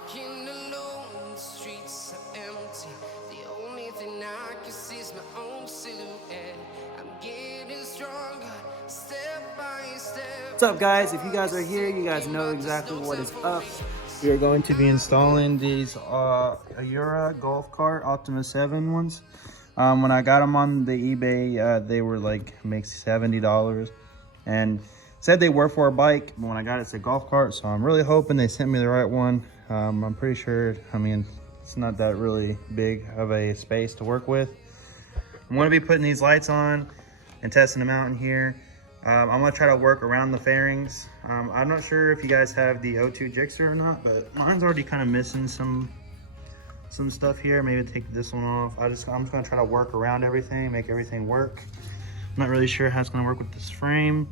Walking alone, the streets are empty. The only thing I can see is my own silhouette. I'm getting stronger, step by step. What's up, guys? If you guys are here, you guys know exactly what is up. We are going to be installing these Ayura golf cart OPT7 ones. When I got them on the eBay, they were like make $70 and said they were for a bike, but when I got it, it's a golf cart. So I'm really hoping they sent me the right one. I'm pretty sure, I mean, it's not that really big of a space to work with. I'm going to be putting these lights on and testing them out in here. I'm going to try to work around the fairings. I'm not sure if you guys have the O2 Jixer or not, but mine's already kind of missing some stuff here. Maybe take this one off. I'm just going to try to work around everything, make everything work. I'm not really sure how it's going to work with this frame.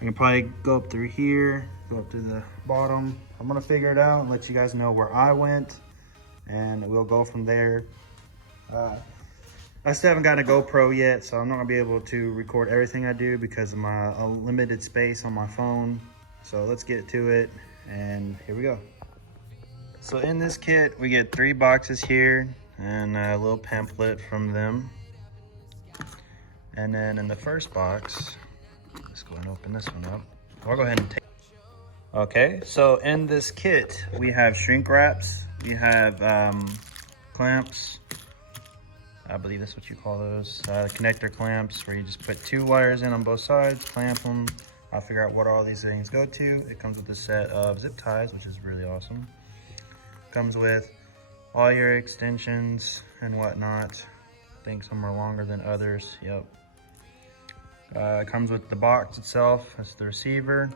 I can probably go up through here, go up to the bottom. I'm going to figure it out and let you guys know where I went, and we'll go from there. I still haven't gotten a GoPro yet, so I'm not gonna be able to record everything I do because of my limited space on my phone. So let's get to it, and here we go. So in this kit, we get 3 boxes here and a little pamphlet from them. And then in the first box, let's go ahead and open this one up. I'll go ahead and take. Okay, so in this kit, we have shrink wraps, we have clamps. I believe that's what you call those. Connector clamps, where you just put 2 wires in on both sides, clamp them. I'll figure out what all these things go to. It comes with a set of zip ties, which is really awesome. Comes with all your extensions and whatnot. I think some are longer than others, yep. It comes with the box itself. That's the receiver.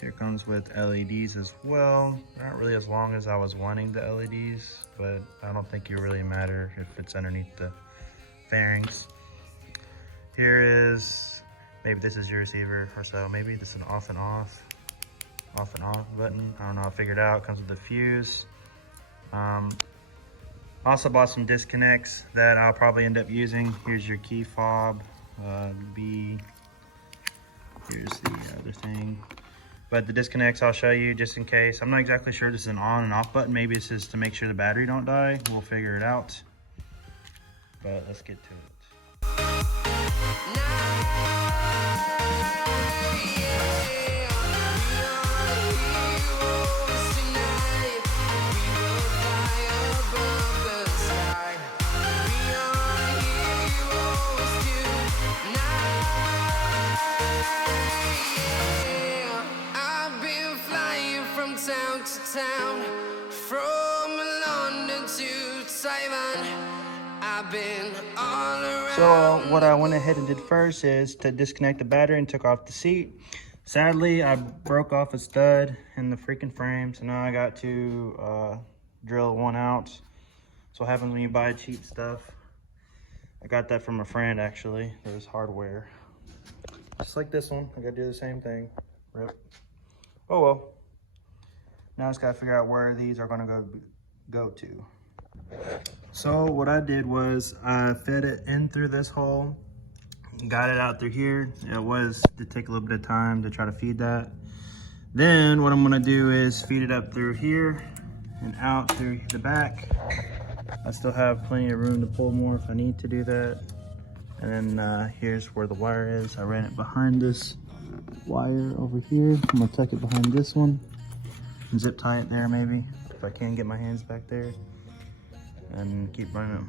Here comes with LEDs as well. Not really as long as I was wanting the LEDs, but I don't think it really matter if it's underneath the fairings. Here is, maybe this is your receiver or so. Maybe this is an off and off button. I don't know, I'll figure it out. Comes with the fuse. Also bought some disconnects that I'll probably end up using. Here's your key fob. Here's the other thing. But the disconnects I'll show you just in case. I'm not exactly sure this is an on and off button. Maybe this is to make sure the battery don't die. We'll figure it out. But let's get to it. Town, from London to Taiwan, I've been all around. So what I went ahead and did first is to disconnect the battery and took off the seat. Sadly, I broke off a stud in the freaking frame, so now I got to drill one out. So what happens when you buy cheap stuff. I got that from a friend, actually. There's hardware. Just like this one, I gotta do the same thing. Rip. Oh well. Now I just gotta figure out where these are gonna go to. So what I did was I fed it in through this hole, got it out through here. It did take a little bit of time to try to feed that. Then what I'm gonna do is feed it up through here and out through the back. I still have plenty of room to pull more if I need to do that. And then here's where the wire is. I ran it behind this wire over here. I'm gonna tuck it behind this one. Zip tie it there maybe, if I can get my hands back there, and keep running them.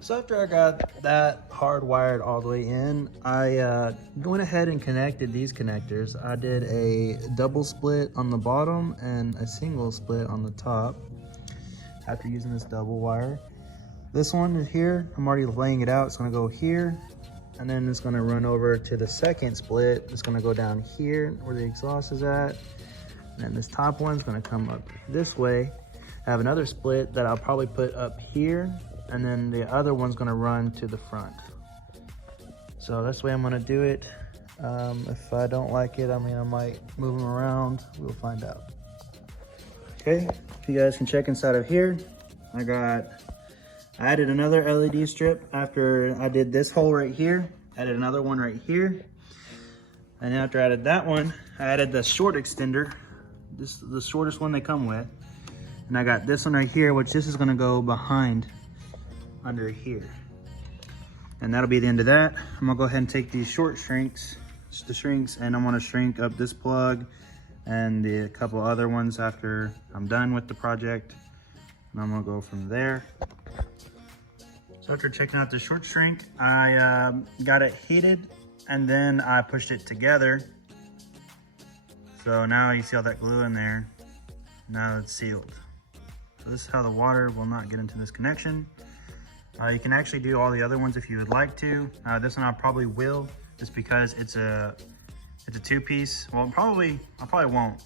So after I got that hardwired all the way in, I went ahead and connected these connectors. I did a double split on the bottom and a single split on the top after using this double wire. This one is here, I'm already laying it out. It's gonna go here, and then it's gonna run over to the second split. It's gonna go down here where the exhaust is at. And this top one's gonna come up this way. I have another split that I'll probably put up here, and then the other one's gonna run to the front. So that's the way I'm gonna do it. If I don't like it, I mean, I might move them around. We'll find out. Okay, if you guys can check inside of here, I added another LED strip after I did this hole right here. Added another one right here. And after I added that one, I added the short extender. This is the shortest one they come with. And I got this one right here, which this is gonna go behind under here. And that'll be the end of that. I'm gonna go ahead and take these short shrinks, and I'm gonna shrink up this plug and the couple other ones after I'm done with the project. And I'm gonna go from there. So after checking out the short shrink, I got it heated and then I pushed it together. So now you see all that glue in there. Now it's sealed. So this is how the water will not get into this connection. You can actually do all the other ones if you would like to. This one I probably will, just because it's a two-piece. Well, I probably won't.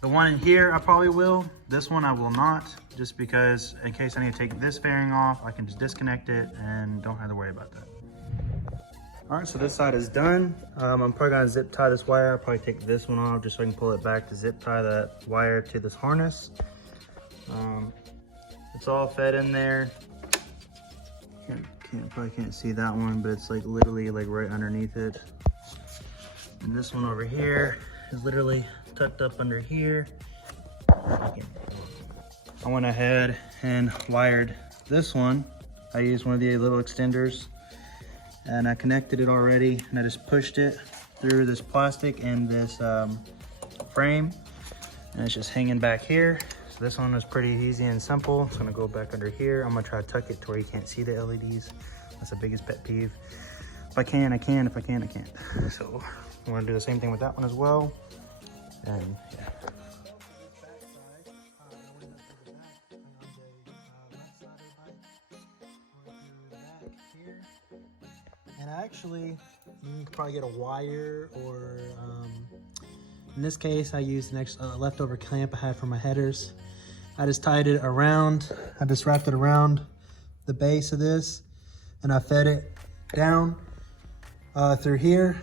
The one in here I probably will. This one I will not, just because in case I need to take this fairing off, I can just disconnect it and don't have to worry about that. All right, so this side is done. I'm probably gonna zip tie this wire. I'll probably take this one off just so I can pull it back to zip tie that wire to this harness. It's all fed in there. Probably can't see that one, but it's like literally like right underneath it. And this one over here is literally tucked up under here. I went ahead and wired this one. I used one of the little extenders and I connected it already, and I just pushed it through this plastic and this frame, and it's just hanging back here. So this one was pretty easy and simple. It's gonna go back under here. I'm gonna try to tuck it to where you can't see the LEDs. That's the biggest pet peeve. If I can, I can. If I can't, I can't. So I'm gonna do the same thing with that one as well. And yeah. And actually, you can probably get a wire, or in this case, I used an extra leftover clamp I had for my headers. I just tied it around. I just wrapped it around the base of this, and I fed it down through here.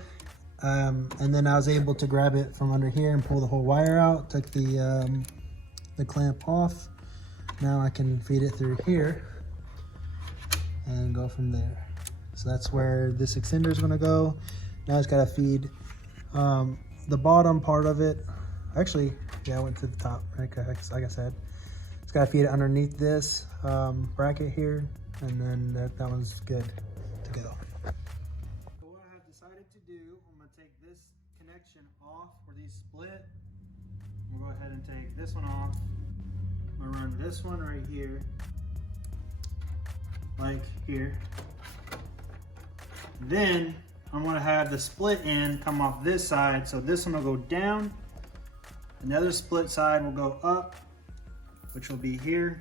And then I was able to grab it from under here and pull the whole wire out. Took the clamp off. Now I can feed it through here and go from there. So that's where this extender is going to go. Now it's got to feed the bottom part of it. Actually, yeah, I went to the top, right? Like I said, it's got to feed it underneath this bracket here, and then that one's good to go. So what I have decided to do, I'm going to take this connection off where these split. I'm going to go ahead and take this one off. I'm going to run this one right here, like here. Then I'm going to have the split end come off this side, so this one will go down. Another split side will go up, which will be here.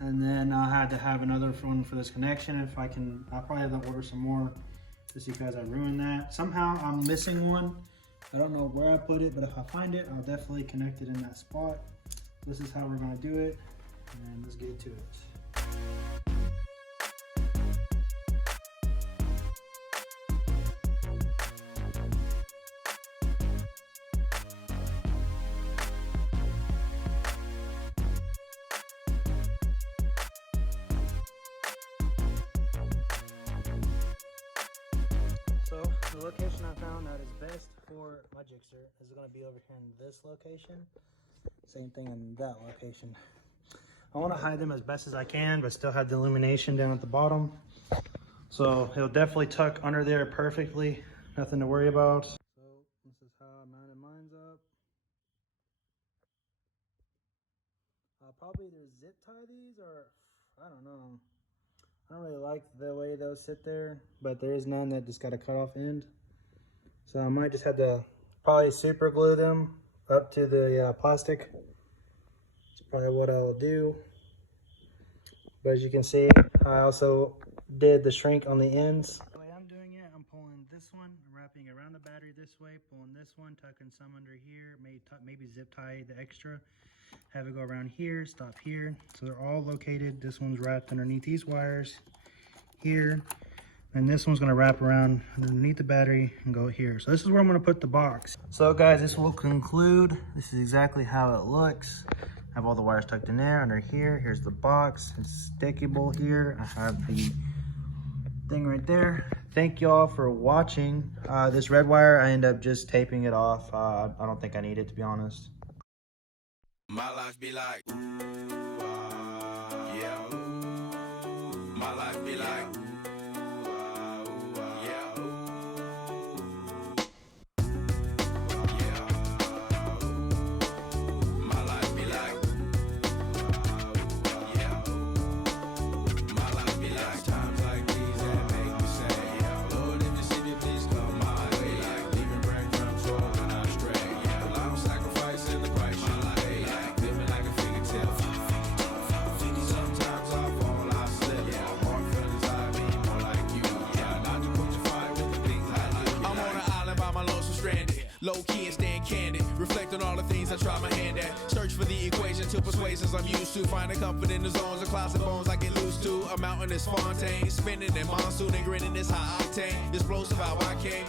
And then I'll have to have another one for this connection. If I can, I'll probably have to order some more just because I ruined that. Somehow I'm missing one. I don't know where I put it, but if I find it, I'll definitely connect it in that spot. This is how we're going to do it, and let's get to it. So the location I found that is best for my jigsaw is going to be over here in this location. Same thing in that location. I want to hide them as best as I can, but still have the illumination down at the bottom. So it'll definitely tuck under there perfectly. Nothing to worry about. So this is how I mounted mine up. I'll probably either zip tie these, or I don't know. I don't really like the way those sit there, but there is none that just got a cut off end. So I might just have to probably super glue them up to the plastic. That's probably what I'll do. But as you can see, I also did the shrink on the ends. The way I'm doing it, I'm pulling this one, I'm wrapping it around the battery this way, pulling this one, tucking some under here, maybe zip tie the extra. Have it go around here, stop here. So they're all located. This one's wrapped underneath these wires here. And this one's gonna wrap around underneath the battery and go here. So this is where I'm gonna put the box. So guys, this will conclude. This is exactly how it looks. I have all the wires tucked in there under here. Here's the box. It's stickable here. I have the thing right there. Thank you all for watching. This red wire, I end up just taping it off. I don't think I need it, to be honest. My life be like, ooh, yeah, ooh. My life be like, ooh, yeah, ooh. My life be like, yeah, my life be like times like these that make me say, Lord, if you see me, please come my way. Like leaving breadcrumbs for when I stray. Yeah, I'm sacrificing the price you pay. Like living like a fairy tale. Sometimes I fall, I slip. Yeah, more feelings I mean, more like you. Yeah, not to quench the fire with the things I like. I'm on an island by my lonesome stranded. Low key and staying candid. Reflect on all the things I try my hand at. Search for the equation to persuasions I'm used to. Finding comfort in the zones of closet bones I get loose to. A mountain is Fontaine. Spinning in monsoon and grinning is high octane. Explosive how I came.